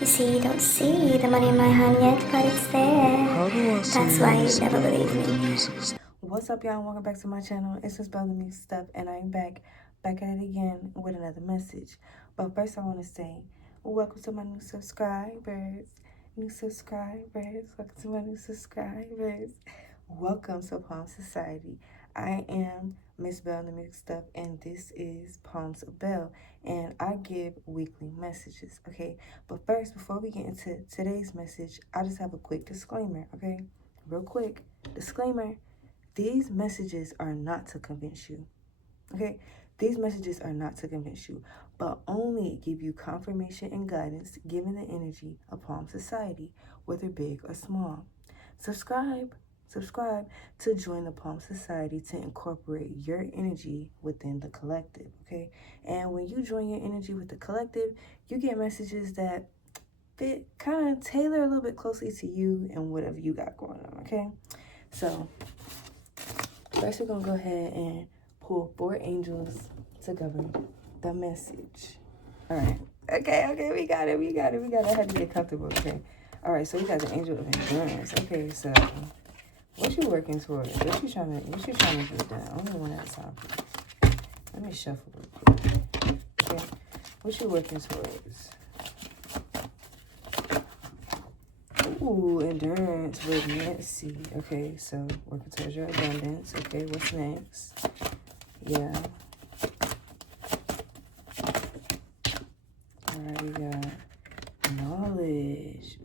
You see, you don't see the money in my hand yet, but it's there. How do I say That's why you this never about believe when the me. music is... What's up, y'all? Welcome back to my channel. It's Miss Belle Mixed Up, and I'm back at it again with another message. But first, I want to say welcome to my new subscribers. Welcome to my new subscribers. Welcome to Palm Society. I am Miss Belle Mixed Up, and this is Palms of Belle, and I give weekly messages, okay? But first, before we get into today's message, I just have a quick disclaimer, okay? Real quick, disclaimer, these messages are not to convince you, okay? These messages are not to convince you, but only give you confirmation and guidance given the energy of Palm Society, whether big or small. Subscribe to join the Palm Society to incorporate your energy within the collective, okay? And when you join your energy with the collective, you get messages that fit, kind of tailor a little bit closely to you and whatever you got going on, okay? So first, we're going to go ahead and pull 4 angels to govern the message. All right. Okay, we got it. I had to get comfortable, okay? All right, so we got the angel of endurance. Okay, so what you working towards? What you trying to get done? Only one at a time, please. Let me shuffle real quick. Okay, what you working towards? Ooh, endurance with Nancy. Okay, so working towards your abundance. Okay, what's next? Yeah. Alright, we got knowledge.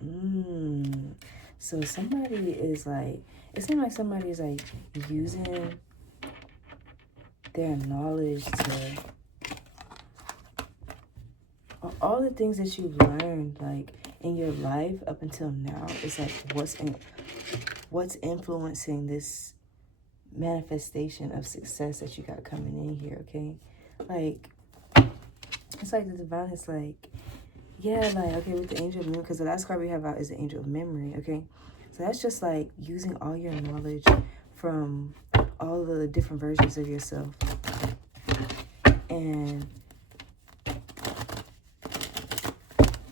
So somebody is like, it seems like somebody is like using their knowledge to all the things that you've learned, like in your life up until now. It's like what's influencing this manifestation of success that you got coming in here, okay? Like, it's like the divine is like, yeah, like, okay, with the angel of memory, because the last card we have out is the angel of memory, okay? So that's just like using all your knowledge from all the different versions of yourself and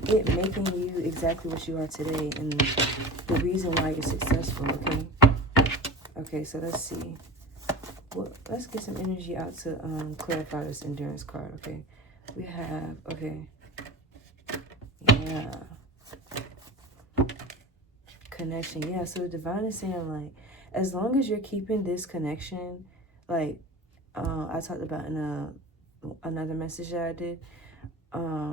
it making you exactly what you are today and the reason why you're successful, okay? Okay, so let's see. Well, let's get some energy out to clarify this endurance card, okay? We have, okay, yeah, connection. Yeah, so the divine is saying, like, as long as you're keeping this connection, like I talked about in another message that I did,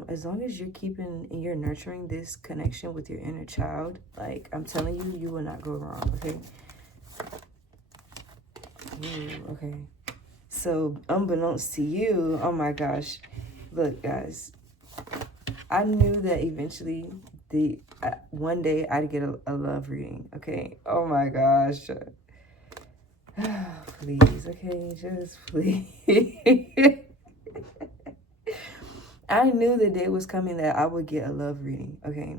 as long as you're keeping and you're nurturing this connection with your inner child, like, I'm telling you, you will not go wrong, okay? Ooh, okay. So, unbeknownst to you, oh my gosh, look, guys, I knew that eventually one day I'd get a love reading, okay? Oh my gosh. Please, okay, just please. I knew the day was coming that I would get a love reading, okay?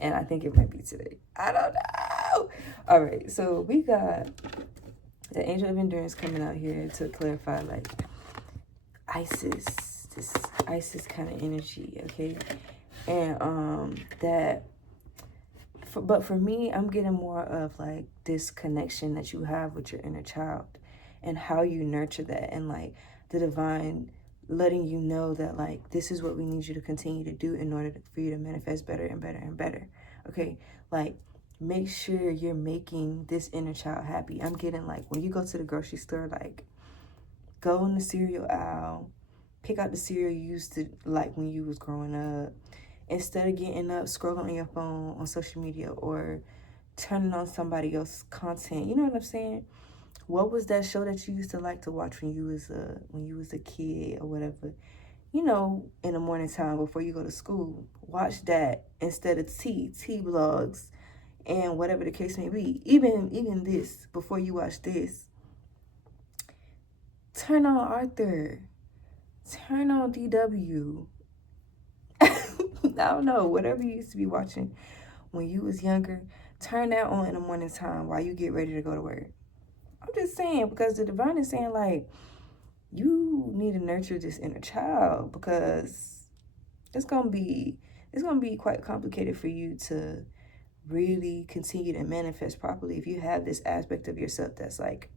And I think it might be today. I don't know. All right, so we got the angel of endurance coming out here to clarify, like, this Isis kind of energy, okay? And but for me, I'm getting more of like this connection that you have with your inner child and how you nurture that, and like the divine letting you know that, like, this is what we need you to continue to do in order for you to manifest better and better and better, okay? Like, make sure you're making this inner child happy. I'm getting, like, when you go to the grocery store, like, go in the cereal aisle, pick out the cereal you used to like when you was growing up, instead of getting up, scrolling on your phone on social media or turning on somebody else's content. You know what I'm saying? What was that show that you used to like to watch when you was a kid or whatever? You know, in the morning time before you go to school, watch that instead of tea blogs and whatever the case may be. Even this, before you watch this, turn on Arthur, turn on DW. I don't know, whatever you used to be watching when you was younger, turn that on in the morning time while you get ready to go to work. I'm just saying, because the divine is saying, like, you need to nurture this inner child, because it's gonna be it's going to be quite complicated for you to really continue to manifest properly if you have this aspect of yourself that's like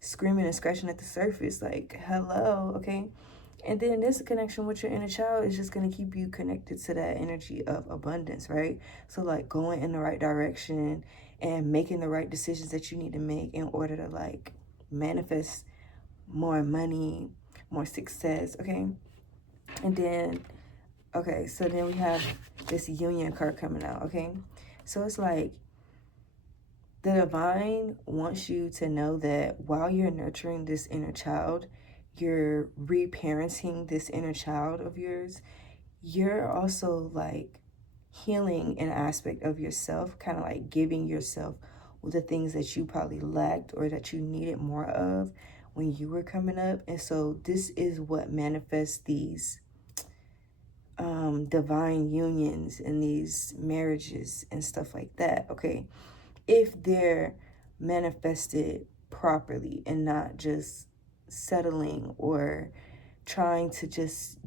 screaming and scratching at the surface, like, hello, okay? And then this connection with your inner child is just going to keep you connected to that energy of abundance, right? So like going in the right direction and making the right decisions that you need to make in order to like manifest more money, more success, okay? And then, okay, so then we have this union card coming out, okay? So it's like the divine wants you to know that while you're nurturing this inner child, you're reparenting this inner child of yours, you're also like healing an aspect of yourself, kind of like giving yourself the things that you probably lacked or that you needed more of when you were coming up. And so this is what manifests these divine unions and these marriages and stuff like that, okay? If they're manifested properly and not just settling or trying to just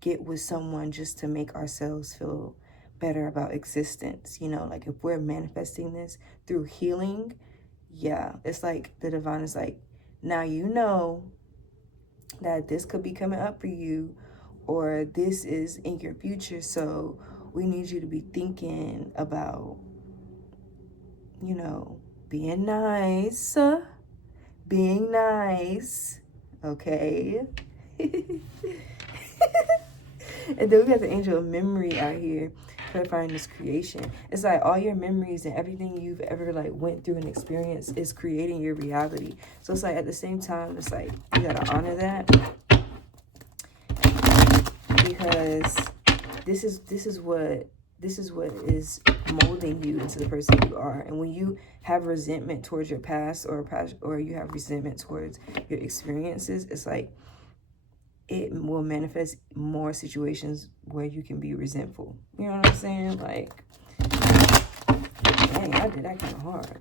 get with someone just to make ourselves feel better about existence, you know, like if we're manifesting this through healing, yeah, it's like the divine is like, now you know that this could be coming up for you, or this is in your future, so we need you to be thinking about, you know, being nice, okay? And then we got the angel of memory out here clarifying this creation. It's like all your memories and everything you've ever like went through and experienced is creating your reality. So it's like at the same time, it's like you gotta honor that, because this is what is molding you into the person you are. And when you have resentment towards your past, or you have resentment towards your experiences, it's like it will manifest more situations where you can be resentful. You know what I'm saying? Like, dang, I did that kind of hard.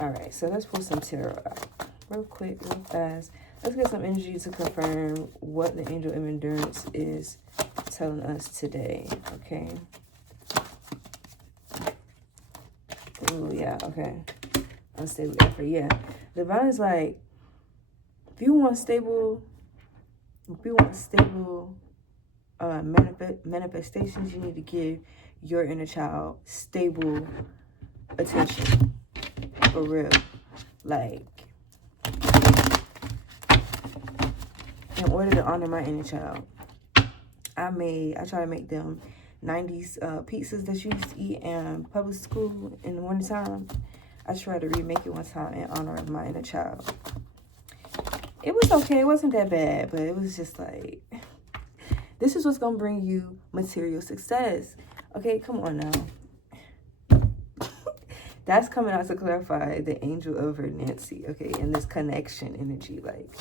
All right, so let's pull some tarot out real quick, real fast. Let's get some energy to confirm what the angel of endurance is telling us today, okay? Oh, yeah, okay. Unstable effort, yeah. Divine is like, if you want stable manifestations, you need to give your inner child stable attention, for real. Like, in order to honor my inner child, I try to make them 90s pizzas that you used to eat in public school in the winter time. I tried to remake it one time in honor of my inner child. It was okay. It wasn't that bad, but it was just like, this is what's going to bring you material success. Okay, come on now. That's coming out to clarify the angel over Nancy, okay, and this connection energy. Like,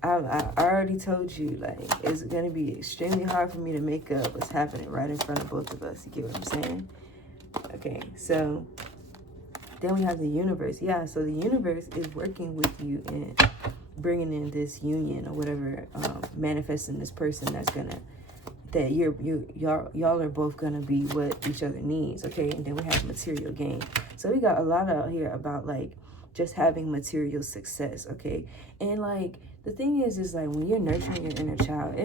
I already told you, like, it's going to be extremely hard for me to make up what's happening right in front of both of us. You get what I'm saying? Okay, so then we have the universe. Yeah, so the universe is working with you in bringing in this union or whatever, manifesting this person that's gonna, that y'all are both gonna be what each other needs, okay? And then we have material gain. So we got a lot out here about like just having material success, okay? And like the thing is like when you're nurturing your inner child,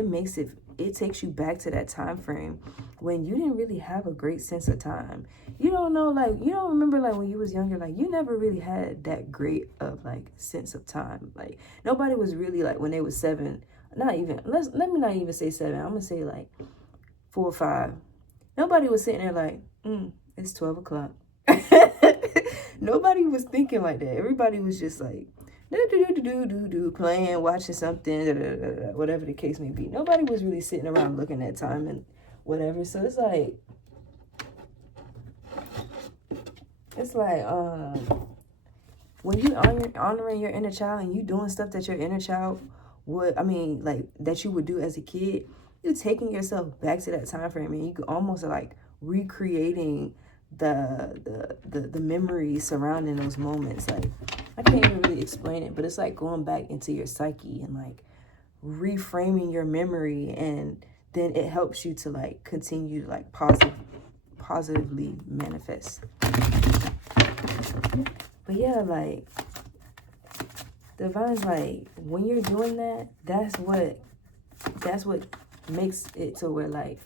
it takes you back to that time frame when you didn't really have a great sense of time. You don't know, like, you don't remember, like, when you was younger, like, you never really had that great of, like, sense of time. Like, nobody was really, like, when they was 7, not even, let me not even say 7, I'm gonna say, like, 4 or 5. Nobody was sitting there like, it's 12 o'clock. Nobody was thinking like that. Everybody was just, like, playing, watching something, whatever the case may be. Nobody was really sitting around looking at time and whatever. So it's like when you honoring your inner child and you doing stuff that your inner child would, like that you would do as a kid, you're taking yourself back to that time frame, and you could almost like recreating the memories surrounding those moments. Like, I can't even really explain it, but it's like going back into your psyche and like reframing your memory and then it helps you to like continue to like positively manifest. But yeah, like divine's like when you're doing that, that's what makes it to where like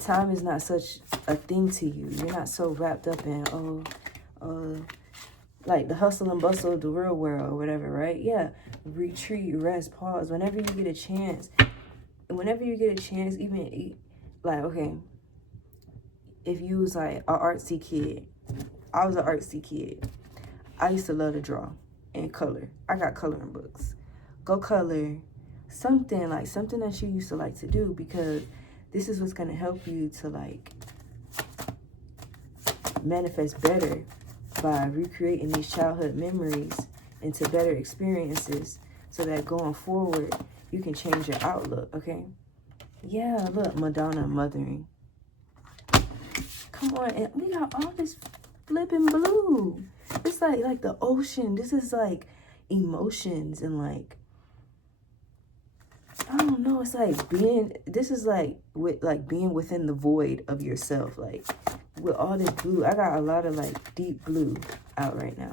time is not such a thing to you. You're not so wrapped up in like the hustle and bustle of the real world or whatever, right? Yeah, retreat, rest, pause. Whenever you get a chance, even like, okay, if you was like an artsy kid, I was an artsy kid. I used to love to draw and color. I got coloring books. Go color something that you used to like to do, because this is what's gonna help you to like manifest better by recreating these childhood memories into better experiences, so that going forward you can change your outlook. Okay, yeah, look, Madonna mothering. Come on, and we got all this flipping blue. It's like the ocean. This is like emotions and like, I don't know. It's like this is like being within the void of yourself. Like with all this blue, I got a lot of like deep blue out right now.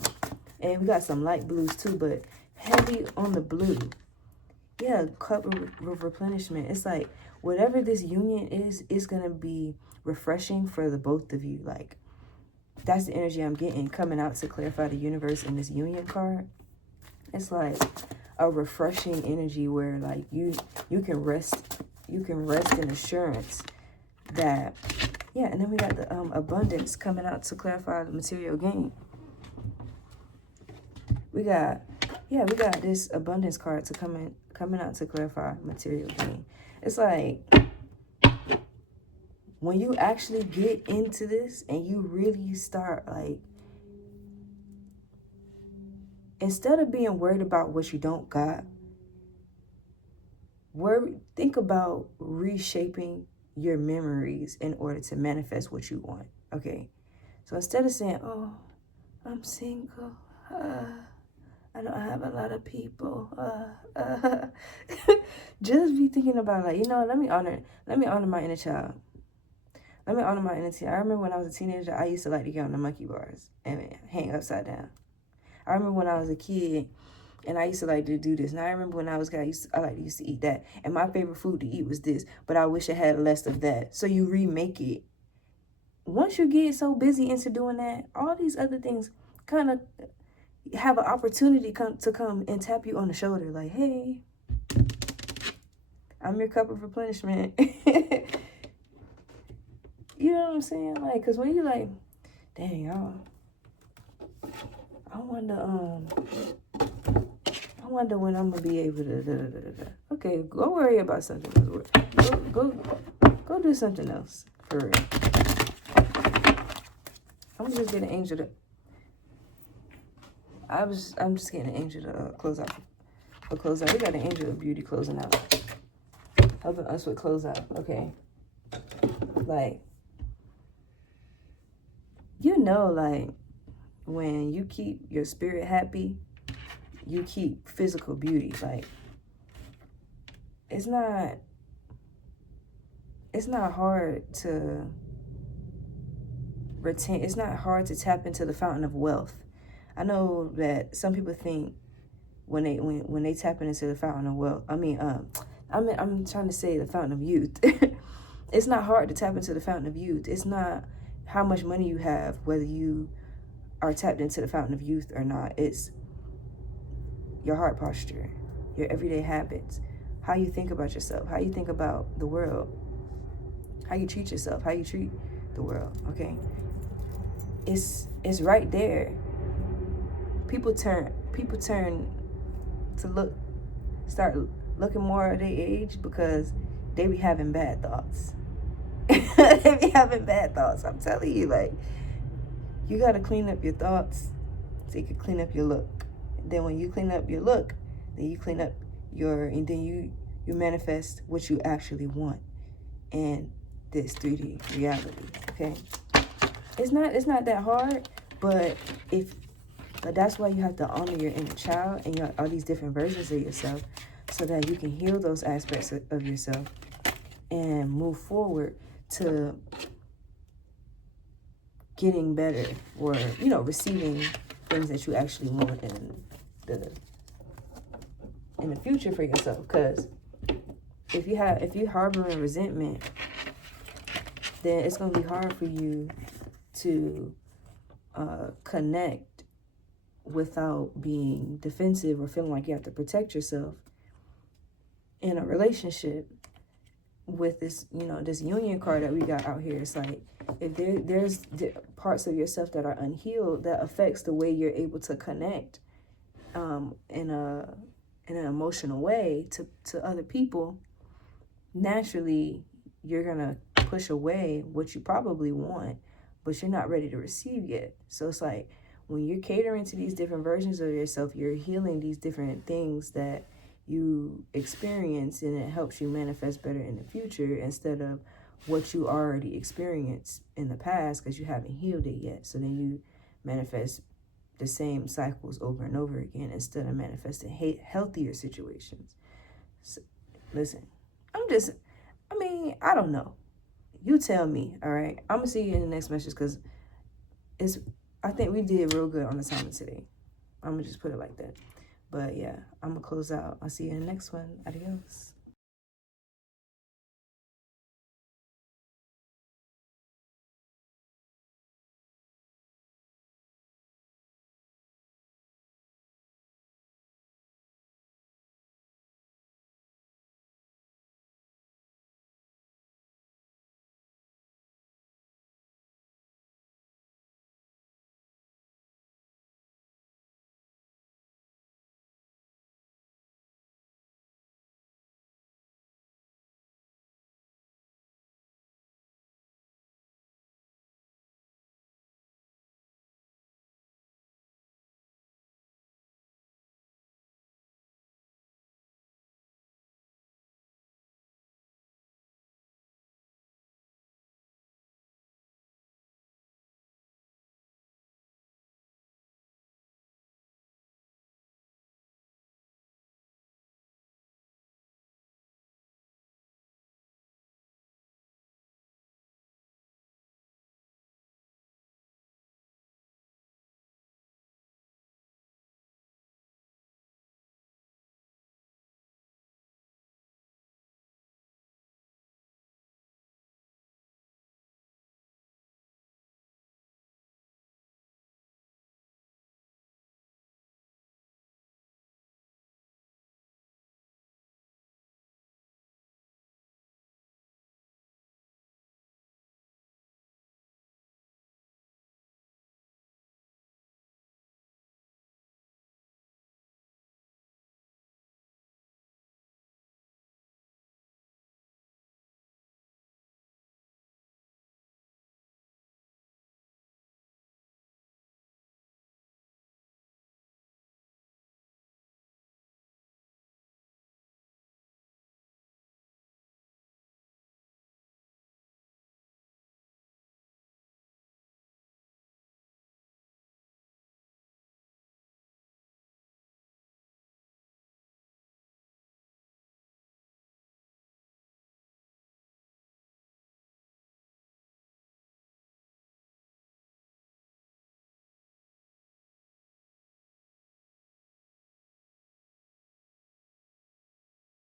And we got some light blues too, but heavy on the blue. Yeah, cup of replenishment. It's like whatever this union is going to be refreshing for the both of you. Like that's the energy I'm getting coming out to clarify the universe in this union card. It's like a refreshing energy where like you can rest in assurance that, yeah. And then we got the abundance coming out to clarify the material gain. We got this abundance card to coming out to clarify material gain. It's like when you actually get into this and you really start like, instead of being worried about what you don't got, think about reshaping your memories in order to manifest what you want. Okay, so instead of saying, oh, I'm single, I don't have a lot of people, just be thinking about like, let me honor my inner child. Let me honor my inner child. I remember when I was a teenager, I used to like to get on the monkey bars and hang upside down. I remember when I was a kid and I used to like to do this. And I remember when I was a kid, I used to eat that. And my favorite food to eat was this, but I wish I had less of that. So you remake it. Once you get so busy into doing that, all these other things kind of have an opportunity to come and tap you on the shoulder. Like, hey, I'm your cup of replenishment. You know what I'm saying? Like, because when you like, dang, y'all, I wonder when I'm gonna be able to. Okay, go worry about something else. Go do something else for real. I'm just getting an angel to. I'm just getting an angel to close out. We got an angel of beauty closing out, helping us with close out. Okay, like like when you keep your spirit happy, you keep physical beauty. Like it's not hard to retain. It's not hard to tap into the fountain of wealth. I know that some people think when they tap into the fountain of wealth. I'm trying to say the fountain of youth. It's not hard to tap into the fountain of youth. It's not how much money you have, whether you are tapped into the fountain of youth or not. It's your heart posture, your everyday habits, how you think about yourself, how you think about the world, how you treat yourself, how you treat the world. Okay, it's right there. People turn to start looking more at their age because they be having bad thoughts. They be having bad thoughts. I'm telling you, like, you got to clean up your thoughts so you can clean up your look. And then when you clean up your look, then you clean up and then you manifest what you actually want in this 3D reality. Okay, it's not that hard, but that's why you have to honor your inner child and all these different versions of yourself, so that you can heal those aspects of yourself and move forward to getting better, or, you know, receiving things that you actually want in the future for yourself. Because if you're harboring resentment, then it's going to be hard for you to connect without being defensive or feeling like you have to protect yourself in a relationship. With this, you know, this union card that we got out here, it's like, if there's parts of yourself that are unhealed, that affects the way you're able to connect in an emotional way to other people, naturally you're gonna push away what you probably want, but you're not ready to receive yet. So it's like, when you're catering to these different versions of yourself, you're healing these different things that you experience, and it helps you manifest better in the future instead of what you already experienced in the past, because you haven't healed it yet. So then you manifest the same cycles over and over again instead of manifesting healthier situations. So, listen, I don't know. You tell me, all right? I'm going to see you in the next message, because I think we did real good on the timing today. I'm going to just put it like that. But yeah, I'm going to close out. I'll see you in the next one. Adios.